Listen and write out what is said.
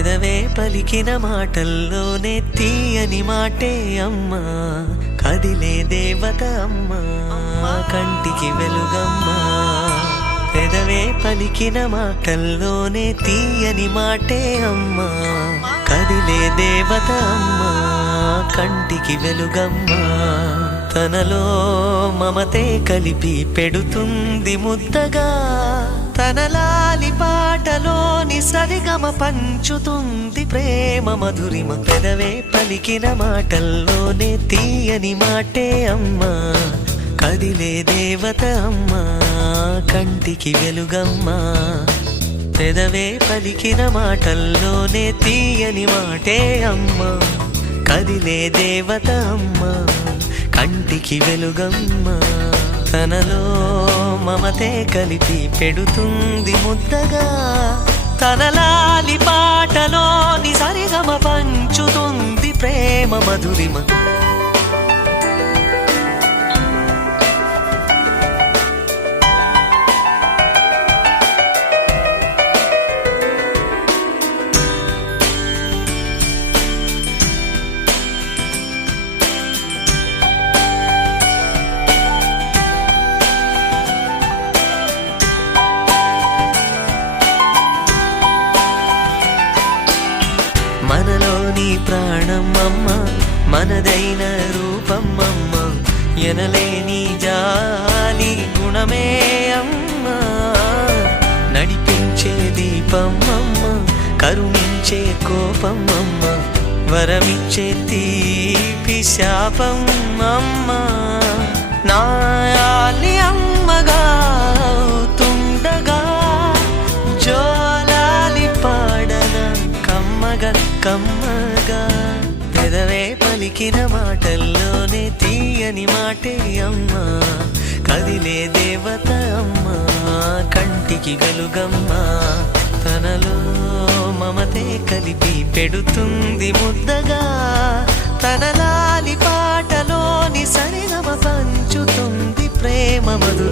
పెదవే పలికిన మాటల్లోనే తీయని మాటే అమ్మా, కదిలే దేవత అమ్మా, కంటికి వెలుగమ్మా. పెదవే పలికిన మాటల్లోనే తీయని మాటే అమ్మా, కదిలే దేవత అమ్మా, కంటికి వెలుగమ్మా. తనలో మమతే కలిపి పెడుతుంది ముద్దగా, తన లాలి పాటలోని సరిగమ పంచుతుంది ప్రేమ మధురిమ. పెదవే పలికిన మాటల్లోనే తీయని మాటే అమ్మా, కదిలే దేవత అమ్మా, కంటికి వెలుగమ్మా. పెదవే పలికిన మాటల్లోనే తీయని మాటే అమ్మా, కదిలే దేవత అమ్మా, కంటికి వెలుగమ్మా. తనలో మమతే కలిపి పెడుతుంది ముద్దగా, తన లాలి పాటలోని సరిగమ పంచుతుంది ప్రేమ మధురిమ. మనలోని ప్రాణం అమ్మ, మనదైన రూపం అమ్మ, ఎనలేని జాలి గుణమే అమ్మ. నడిపించే దీపం అమ్మ, కరుణించే కోపం అమ్మ, వరమిచ్చే తీపి శాపం అమ్మ. నాయాలి అమ్మగా అవుతుండగా, జోలాలి పాడన కమ్మగా కమ్మగా. పెదవే పలికిన మాటల్లోనే తీయని మాటే అమ్మా, కదిలే దేవత అమ్మా, కంటికి వెలుగమ్మా. తనలో మమతే కలిపి పెడుతుంది ముద్దగా, తన లాలి పాటలోని సరిగమ పంచుతుంది ప్రేమ మధుర.